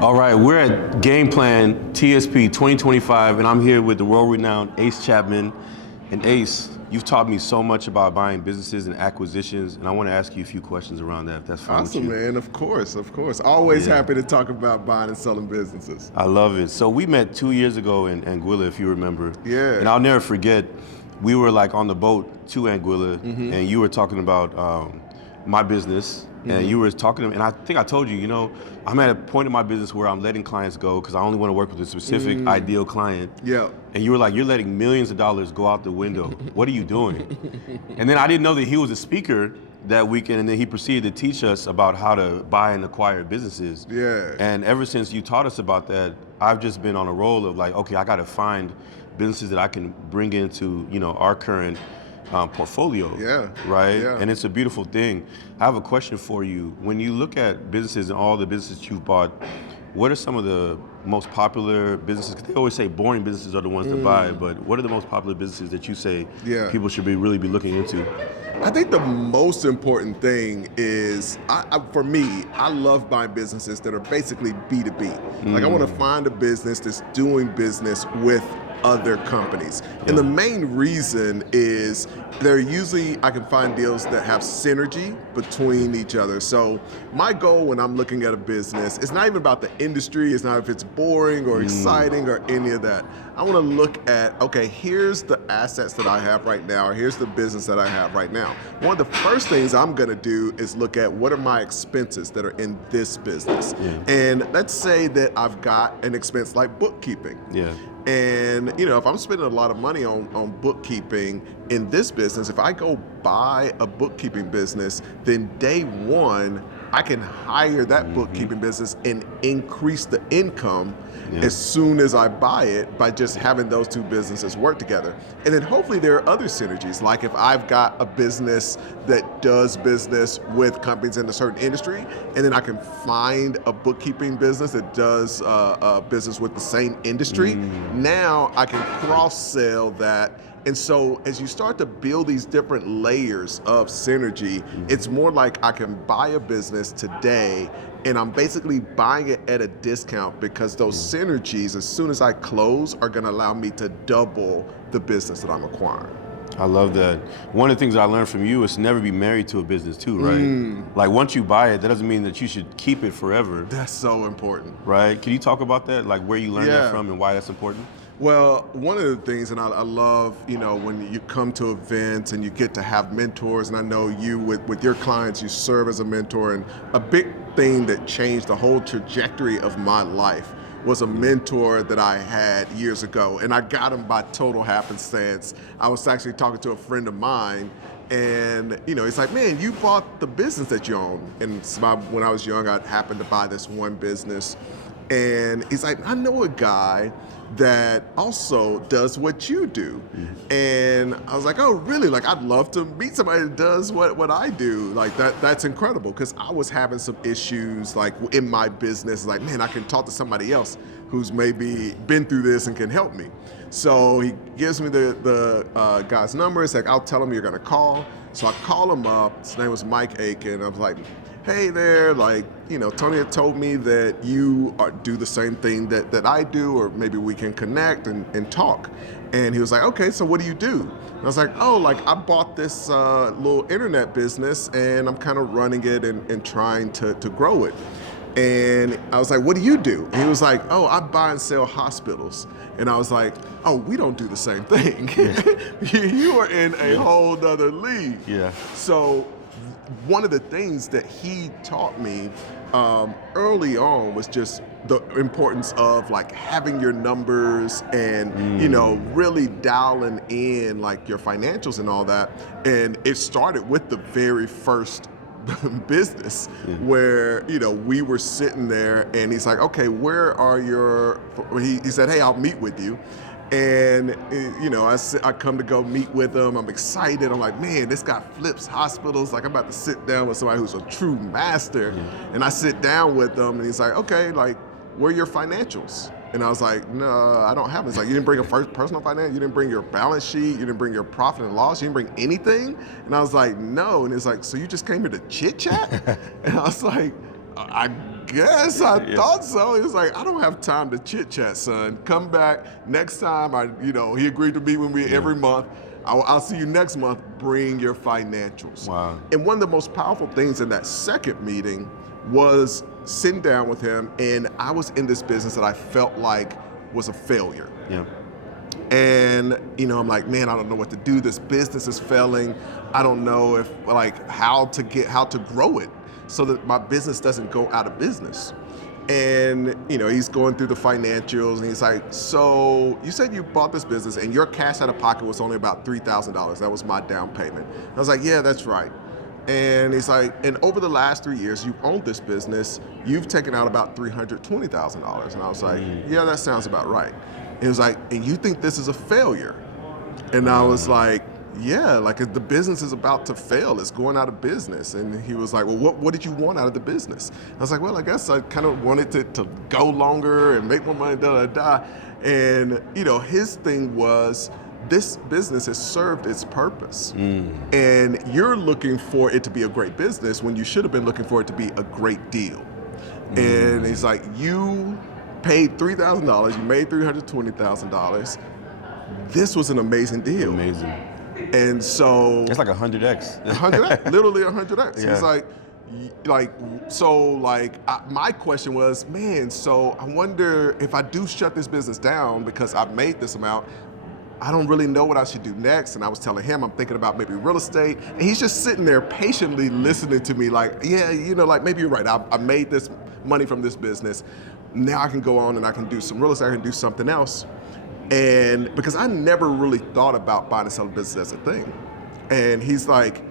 All right, we're at Game Plan TSP 2025, and I'm here with the world-renowned Ace Chapman. And Ace, you've taught me so much about buying businesses and acquisitions, and I want to ask you a few questions around that, if that's fine Awesome, with you. man. Of course, of course. Always Yeah. happy to talk about buying and selling businesses. I love it. So we met 2 years ago in Anguilla, if you remember. Yeah. And I'll never forget, we were like on the boat to Anguilla, and you were talking about my business, and you were talking to me, and I think I told you, I'm at a point in my business where I'm letting clients go because I only want to work with a specific ideal client. Yeah. And you were like, you're letting millions of dollars go out the window. What are you doing? And then I didn't know that he was a speaker that weekend, and then he proceeded to teach us about how to buy and acquire businesses. Yeah. And ever since you taught us about that, I've just been on a roll of like, okay, I got to find businesses that I can bring into, our current portfolio. Yeah. Right? Yeah. And it's a beautiful thing. I have a question for you. When you look at businesses and all the businesses you've bought, what are some of the most popular businesses? 'Cause they always say boring businesses are the ones to buy, but what are the most popular businesses that you say people should really be looking into? I think the most important thing is, for me, I love buying businesses that are basically B2B. Like I want to find a business that's doing business with other companies. And the main reason is I can find deals that have synergy between each other. So my goal when I'm looking at a business, it's not even about the industry, it's not if it's boring or exciting or any of that. I want to look at, okay, here's the assets that I have right now, or here's the business that I have right now. One of the first things I'm going to do is look at what are my expenses that are in this business. And let's say that I've got an expense like bookkeeping. And if I'm spending a lot of money on bookkeeping in this business, if I go buy a bookkeeping business, then day one, I can hire that bookkeeping business and increase the income as soon as I buy it by just having those two businesses work together. And then hopefully there are other synergies, like if I've got a business that does business with companies in a certain industry, and then I can find a bookkeeping business that does business with the same industry, now I can cross-sell that. And so as you start to build these different layers of synergy, it's more like I can buy a business today and I'm basically buying it at a discount because those synergies, as soon as I close, are going to allow me to double the business that I'm acquiring. I love that. One of the things I learned from you is to never be married to a business too, right? Like once you buy it, that doesn't mean that you should keep it forever. That's so important. Right? Can you talk about that? Like where you learned that from and why that's important? Well, one of the things, and I love, when you come to events and you get to have mentors, and I know you, with your clients, you serve as a mentor, and a big thing that changed the whole trajectory of my life was a mentor that I had years ago, and I got him by total happenstance. I was actually talking to a friend of mine, and he's like, man, you bought the business that you own. And when I was young, I happened to buy this one business, and he's like, I know a guy that also does what you do. And I was like, oh, really? Like, I'd love to meet somebody that does what I do. Like, that's incredible, because I was having some issues, like, in my business. Like, man, I can talk to somebody else who's maybe been through this and can help me. So he gives me the guy's number. It's like, I'll tell him you're going to call. So I call him up. His name was Mike Aiken. I was like, hey there, like, Tony had told me that you do the same thing that I do, or maybe we can connect and talk. And he was like, okay, so what do you do? And I was like, oh, like I bought this little internet business and I'm kind of running it and trying to grow it. And I was like, what do you do? And he was like, oh, I buy and sell hospitals. And I was like, oh, we don't do the same thing. You are in a whole nother league. So one of the things that he taught me early on was just the importance of like having your numbers and really dialing in like your financials and all that. And it started with the very first business where we were sitting there, and he's like, okay, where are your, he said, hey, I'll meet with you. And I come to go meet with him. I'm excited. I'm like, man, this guy flips hospitals. Like, I'm about to sit down with somebody who's a true master. And I sit down with him, and he's like, okay, like, where are your financials? And I was like, no, I don't have it. It's like, you didn't bring a personal finance, you didn't bring your balance sheet, you didn't bring your profit and loss, you didn't bring anything? And I was like, no. And it's like, so you just came here to chit chat? And I was like, I guess I Yeah. thought so. He was like, I don't have time to chit chat, son. Come back next time. He agreed to meet with me every month. I'll see you next month. Bring your financials. Wow. And one of the most powerful things in that second meeting was sitting down with him, and I was in this business that I felt like was a failure. Yeah. And I'm like, man, I don't know what to do. This business is failing. I don't know if how to grow it so that my business doesn't go out of business. And he's going through the financials, and he's like, so you said you bought this business and your cash out of pocket was only about $3,000. That was my down payment. I was like, yeah, that's right. And he's like, and over the last 3 years you've owned this business, you've taken out about $320,000. And I was like, yeah, that sounds about right. He was like, and you think this is a failure? And I was like, yeah, like the business is about to fail. It's going out of business. And he was like, well, what did you want out of the business? I was like, well, I guess I kind of wanted to go longer and make more money, da. And, his thing was, this business has served its purpose. And you're looking for it to be a great business when you should have been looking for it to be a great deal. And he's like, you paid $3,000, you made $320,000. This was an amazing deal. Amazing. And so It's like 100x. 100x, literally 100x. Yeah. He's my question was, man, so I wonder if I do shut this business down because I've made this amount, I don't really know what I should do next. And I was telling him I'm thinking about maybe real estate. And he's just sitting there patiently listening to me like, yeah, maybe you're right. I made this money from this business. Now I can go on and I can do some real estate, I can do something else. And because I never really thought about buying and selling business as a thing. And he's like,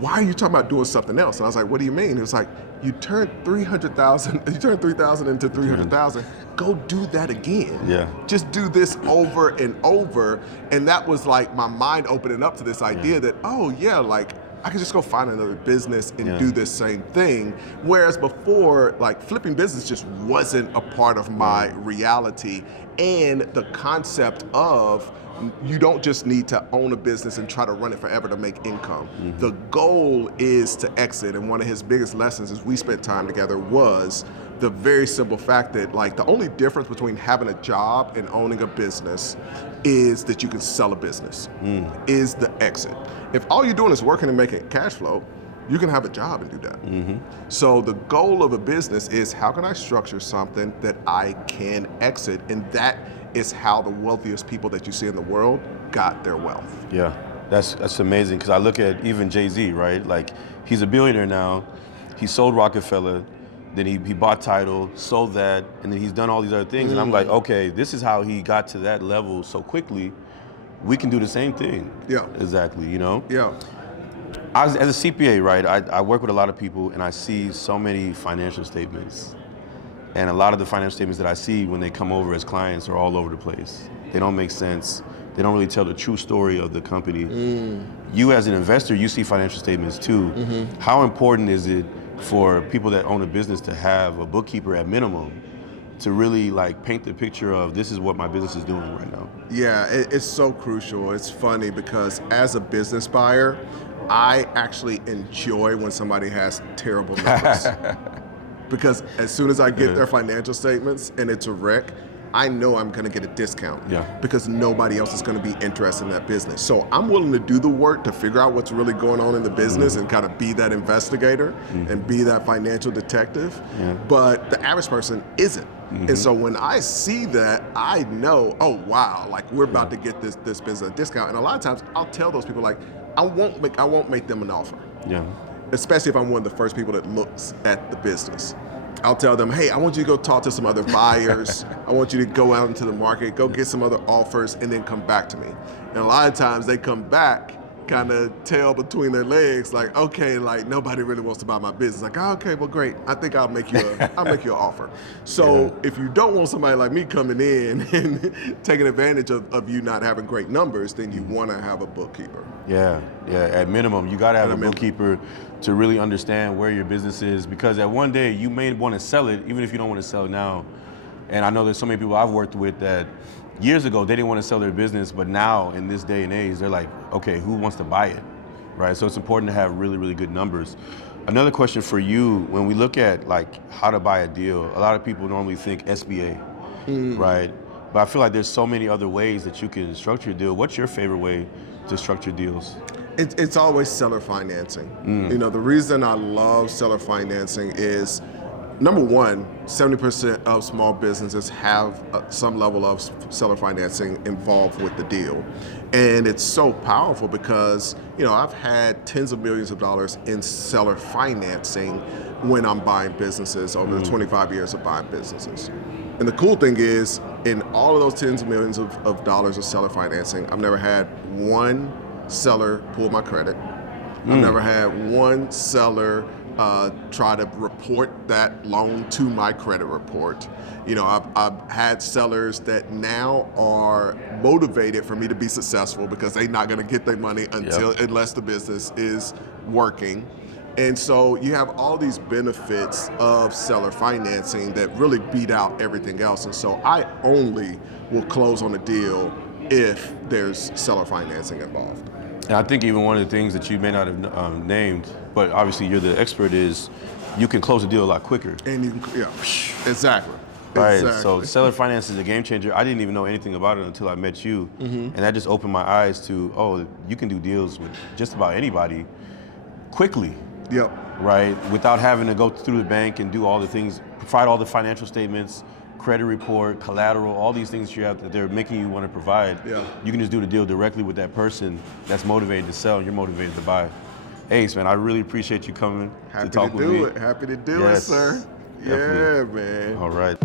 why are you talking about doing something else? And I was like, what do you mean? It was like, you turned 300,000 into 300,000. Go do that again. Yeah. Just do this over and over. And that was like my mind opening up to this idea that, oh yeah, like I could just go find another business and do this same thing. Whereas before, like flipping business just wasn't a part of my reality. And the concept of you don't just need to own a business and try to run it forever to make income. The goal is to exit. And one of his biggest lessons as we spent time together was the very simple fact that like the only difference between having a job and owning a business is that you can sell a business, is the exit. If all you're doing is working and making cash flow, you can have a job and do that. So the goal of a business is how can I structure something that I can exit? And that is how the wealthiest people that you see in the world got their wealth. Yeah, that's amazing because I look at even Jay-Z, right? Like he's a billionaire now. He sold Rockefeller, then he bought Tidal, sold that, and then he's done all these other things. And I'm like, okay, this is how he got to that level so quickly. We can do the same thing. Yeah. Exactly, Yeah. As a CPA, right, I work with a lot of people and I see so many financial statements. And a lot of the financial statements that I see when they come over as clients are all over the place. They don't make sense. They don't really tell the true story of the company. You as an investor, you see financial statements too. How important is it for people that own a business to have a bookkeeper at minimum to really like paint the picture of this is what my business is doing right now? Yeah, it's so crucial. It's funny because as a business buyer, I actually enjoy when somebody has terrible numbers. Because as soon as I get their financial statements and it's a wreck, I know I'm going to get a discount because nobody else is going to be interested in that business. So I'm willing to do the work to figure out what's really going on in the business and kind of be that investigator and be that financial detective. But the average person isn't. And so when I see that, I know, oh wow, like we're about to get this business a discount. And a lot of times I'll tell those people like, I won't make them an offer. Especially if I'm one of the first people that looks at the business. I'll tell them, hey, I want you to go talk to some other buyers. I want you to go out into the market, go get some other offers, and then come back to me. And a lot of times they come back, kind of tail between their legs, like, okay, like nobody really wants to buy my business. Like, oh, okay, well, great. I think I'll make you an offer. So if you don't want somebody like me coming in and taking advantage of you not having great numbers, then you want to have a bookkeeper. Yeah. At minimum, you got to have a bookkeeper to really understand where your business is, because at one day you may want to sell it, even if you don't want to sell it now. And I know there's so many people I've worked with that years ago they didn't want to sell their business, but now in this day and age they're like, okay, who wants to buy it? right? So it's important to have really, really good numbers. Another question for you, when we look at like how to buy a deal, a lot of people normally think SBA, right? But I feel like there's so many other ways that you can structure a deal. What's your favorite way to structure deals? It's always seller financing. You know, the reason I love seller financing is, number one, 70% of small businesses have some level of seller financing involved with the deal. And it's so powerful because, you know, I've had tens of millions of dollars in seller financing when I'm buying businesses over the 25 years of buying businesses. And the cool thing is, in all of those tens of millions of dollars of seller financing, I've never had one seller pull my credit. I've never had one seller try to report that loan to my credit report. You know, I've had sellers that now are motivated for me to be successful because they're not going to get their money unless the business is working. And so you have all these benefits of seller financing that really beat out everything else. And so I only will close on a deal if there's seller financing involved. And I think even one of the things that you may not have named, but obviously you're the expert, is you can close a deal a lot quicker. And you can, exactly. Right, Exactly. so seller finance is a game changer. I didn't even know anything about it until I met you. And that just opened my eyes to, oh, you can do deals with just about anybody quickly. Yep. Right, without having to go through the bank and do all the things, provide all the financial statements, credit report, collateral, all these things you have that they're making you want to provide. Yeah. You can just do the deal directly with that person that's motivated to sell and you're motivated to buy. Ace, man, I really appreciate you coming Happy to talk with me. Happy to do it, Yes, sir. definitely. Yeah, man. All right.